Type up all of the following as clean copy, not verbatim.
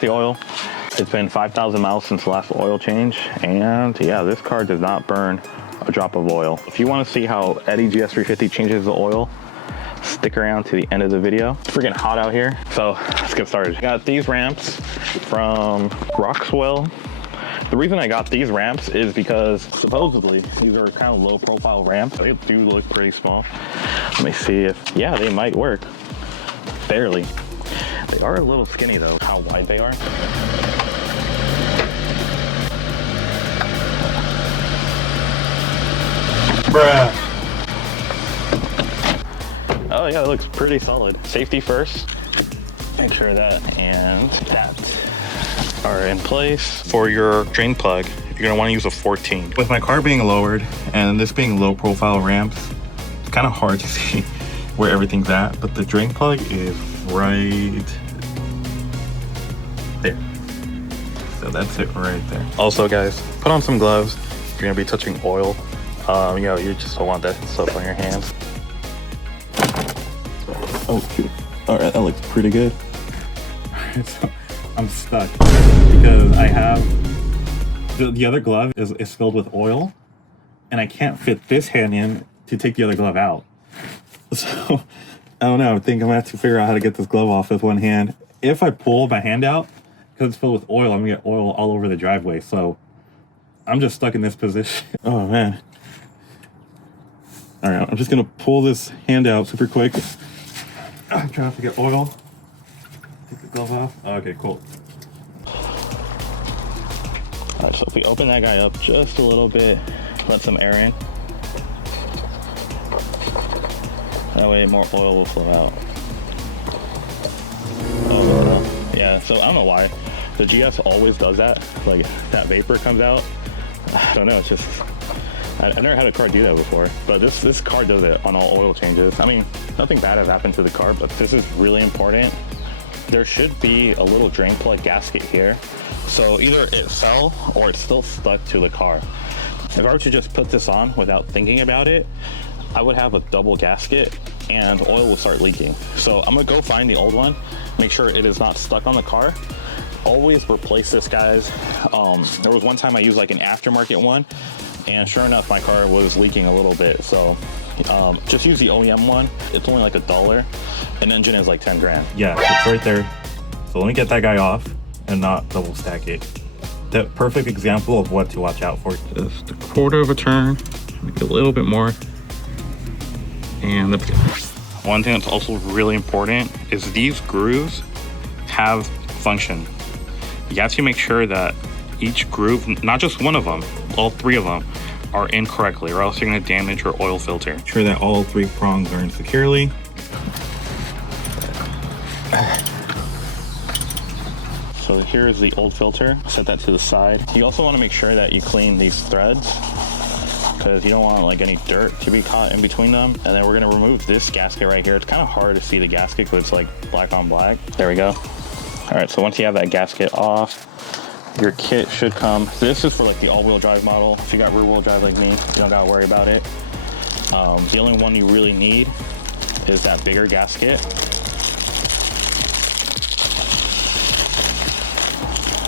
the oil. It's been 5,000 miles since the last oil change, and yeah, this car does not burn a drop of oil. If you want to see how Eddie GS350 changes the oil, stick around to the end of the video. It's freaking hot out here, so let's get started. Got these ramps from Rockwell. The reason I got these ramps is because supposedly these are kind of low profile ramps. They do look pretty small. Let me see if, yeah, they might work. Barely. They are a little skinny though, how wide they are. Bruh. Oh yeah, it looks pretty solid. Safety first. Make sure that and that are in place. For your drain plug, you're gonna wanna use a 14. With my car being lowered and this being low profile ramps, it's kind of hard to see where everything's at, but the drain plug is right there. So that's it right there. Also guys, put on some gloves. You're gonna be touching oil. You know, you just don't want that stuff on your hands. Oh shoot. Alright, that looks pretty good. So, I'm stuck because I have the other glove is filled with oil and I can't fit this hand in to take the other glove out. So I don't know, I think I'm gonna have to figure out how to get this glove off with one hand. If I pull my hand out, because it's filled with oil, I'm gonna get oil all over the driveway. So I'm just stuck in this position. Oh man. All right, I'm just gonna pull this hand out super quick. I'm trying to get oil. Take the glove off. Okay, cool. All right, so if we open that guy up just a little bit, let some air in. That way more oil will flow out. Oh, yeah, so I don't know why. The GS always does that. Like, that vapor comes out. I don't know, it's just, I never had a car do that before, but this car does it on all oil changes. I mean, nothing bad has happened to the car, but this is really important. There should be a little drain plug gasket here. So either it fell or it's still stuck to the car. If I were to just put this on without thinking about it, I would have a double gasket and oil will start leaking. So I'm gonna go find the old one, make sure it is not stuck on the car. Always replace this, guys. There was one time I used like an aftermarket one, and sure enough, my car was leaking a little bit. So just use the OEM one. It's only like $1. An engine is like 10 grand. Yeah, it's right there. So let me get that guy off and not double stack it. The perfect example of what to watch out for. Just a quarter of a turn, maybe a little bit more. And that's good. One thing that's also really important is these grooves have function. You have to make sure that each groove, not just one of them, all three of them are in correctly, or else you're gonna damage your oil filter. Make sure that all three prongs are in securely. So here's the old filter. Set that to the side. You also wanna make sure that you clean these threads because you don't want like any dirt to be caught in between them. And then we're gonna remove this gasket right here. It's kind of hard to see the gasket because it's like black on black. There we go. All right, so once you have that gasket off, your kit should come. This is for like the all-wheel drive model. If you got rear-wheel drive like me, you don't gotta worry about it. The only one you really need is that bigger gasket.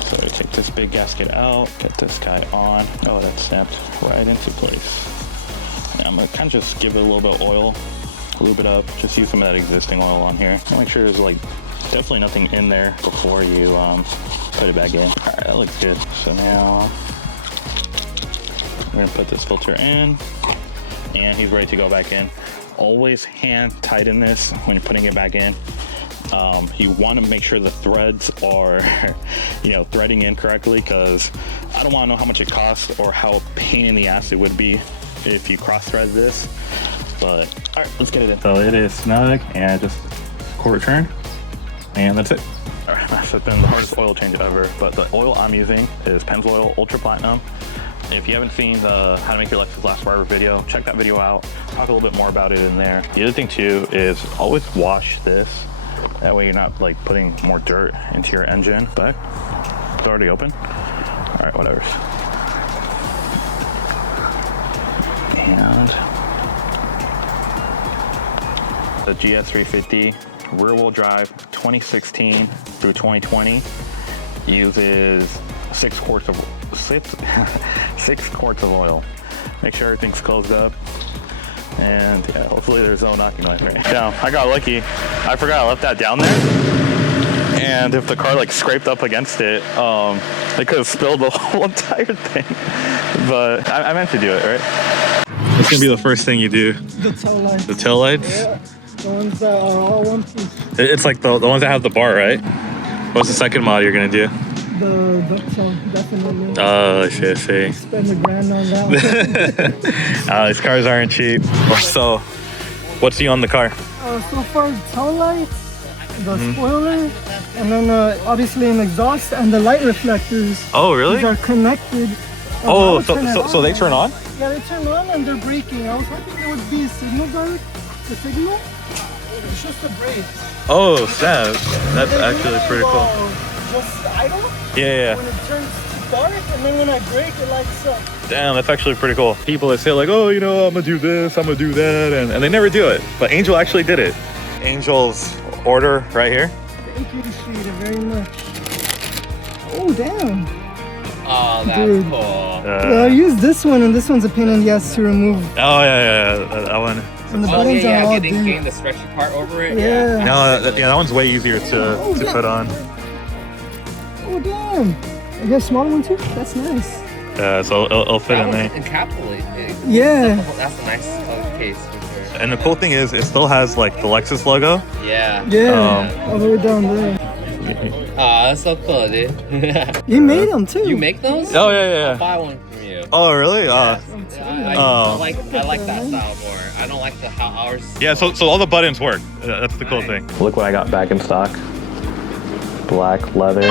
So take this big gasket out, get this guy on. Oh, that snapped right into place. And I'm gonna kind of just give it a little bit of oil, lube it up, just use some of that existing oil on here. And make sure there's like definitely nothing in there before you put it back in. All right, that looks good. So now we're gonna put this filter in and he's ready to go back in. Always hand tighten this when you're putting it back in. You want to make sure the threads are, you know, threading in correctly, because I don't want to know how much it costs or how pain in the ass it would be if you cross thread this. But all right, let's get it in. So it is snug and just quarter turn, and that's it. All right, that's been the hardest oil change ever, but the oil I'm using is Pennzoil Ultra Platinum. If you haven't seen the How to Make Your Lexus Last Forever video, check that video out. Talk a little bit more about it in there. The other thing too is always wash this. That way you're not like putting more dirt into your engine. But it's already open. All right, whatever. And the GS350 rear-wheel drive 2016 through 2020. uses 6 quarts of 6 quarts of oil. Make sure everything's closed up, and yeah, hopefully there's no knocking noise right now. I got lucky. I forgot I left that down there, and if the car like scraped up against it, it could have spilled the whole entire thing. But I meant to do it, right? What's gonna be the first thing you do? The tail lights. The tail lights? Yeah, the ones that are all one piece. It's like the ones that have the bar, right? What's the second mod you're gonna do? The ducktail, definitely. Oh, I see. Spend $1,000 on that one. These cars aren't cheap. So, what's new on the car? So far, the tail lights, the spoiler, and then obviously an exhaust and the light reflectors. Oh, really? These are connected. Oh, so they turn on? Yeah, they turn on and they're braking. I was hoping it would be a signal guard. The signal? It's just a brake. Oh, snap. That's actually pretty cool. Just idle? Yeah. When it turns to dark, and then when I brake, it lights up. Damn, that's actually pretty cool. People that say like, oh, you know, I'm gonna do this, I'm gonna do that, and they never do it. But Angel actually did it. Angel's order right here. Thank you, Sheeta, very much. Oh, damn. Oh, that's Dude. cool. I used this one, and this one's a pain in the ass to remove. Oh, yeah, that one. And the buttons are all getting the stretchy part over it. Yeah. No, that one's way easier to put on. Oh, damn. I got a smaller one too? That's nice. So it'll fit in there. Encapsulated. Yeah. That's a nice case for sure. And the cool thing is, it still has like the Lexus logo. Yeah. Yeah. All the way down there. Oh, that's so cool, dude. You made them too. You make those? Oh, yeah. I'll buy one from you. Oh, really? I like that style more. I don't like how ours. Yeah, so all the buttons work. That's the cool thing. Look what I got back in stock. Black leather.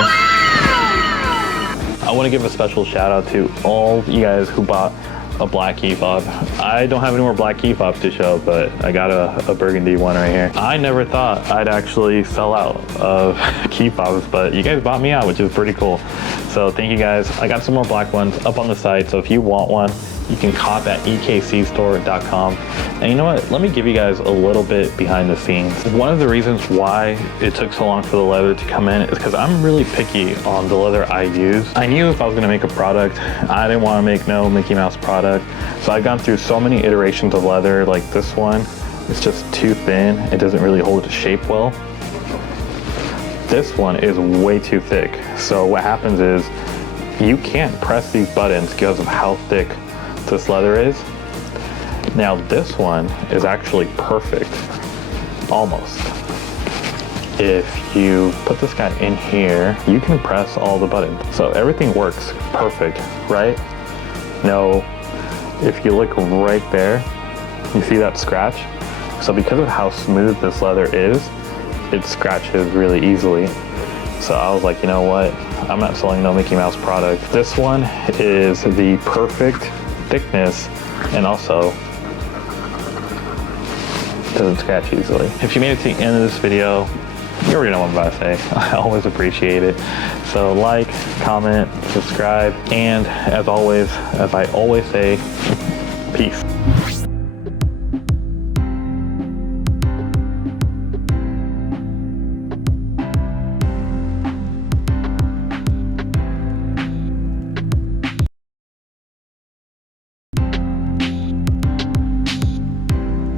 I want to give a special shout out to all you guys who bought a black key fob. I don't have any more black key fobs to show, but I got a burgundy one right here. I never thought I'd actually sell out of key fobs, but you guys bought me out, which is pretty cool. So thank you guys. I got some more black ones up on the site, so if you want one, you can cop at ekcstore.com. And you know what? Let me give you guys a little bit behind the scenes. One of the reasons why it took so long for the leather to come in is because I'm really picky on the leather I use. I knew if I was gonna make a product, I didn't wanna make no Mickey Mouse product. So I've gone through so many iterations of leather, like this one. It's just too thin. It doesn't really hold its shape well. This one is way too thick. So what happens is you can't press these buttons because of how thick this leather is. Now this one is actually perfect, almost. If you put this guy in here, you can press all the buttons. So everything works perfect, right? No, if you look right there, you see that scratch? So because of how smooth this leather is, it scratches really easily. So I was like, you know what? I'm not selling no Mickey Mouse product. This one is the perfect thickness and also doesn't scratch easily. If you made it to the end of this video, you already know what I'm about to say. I always appreciate it. So like, comment, subscribe, and as always, as I always say, peace.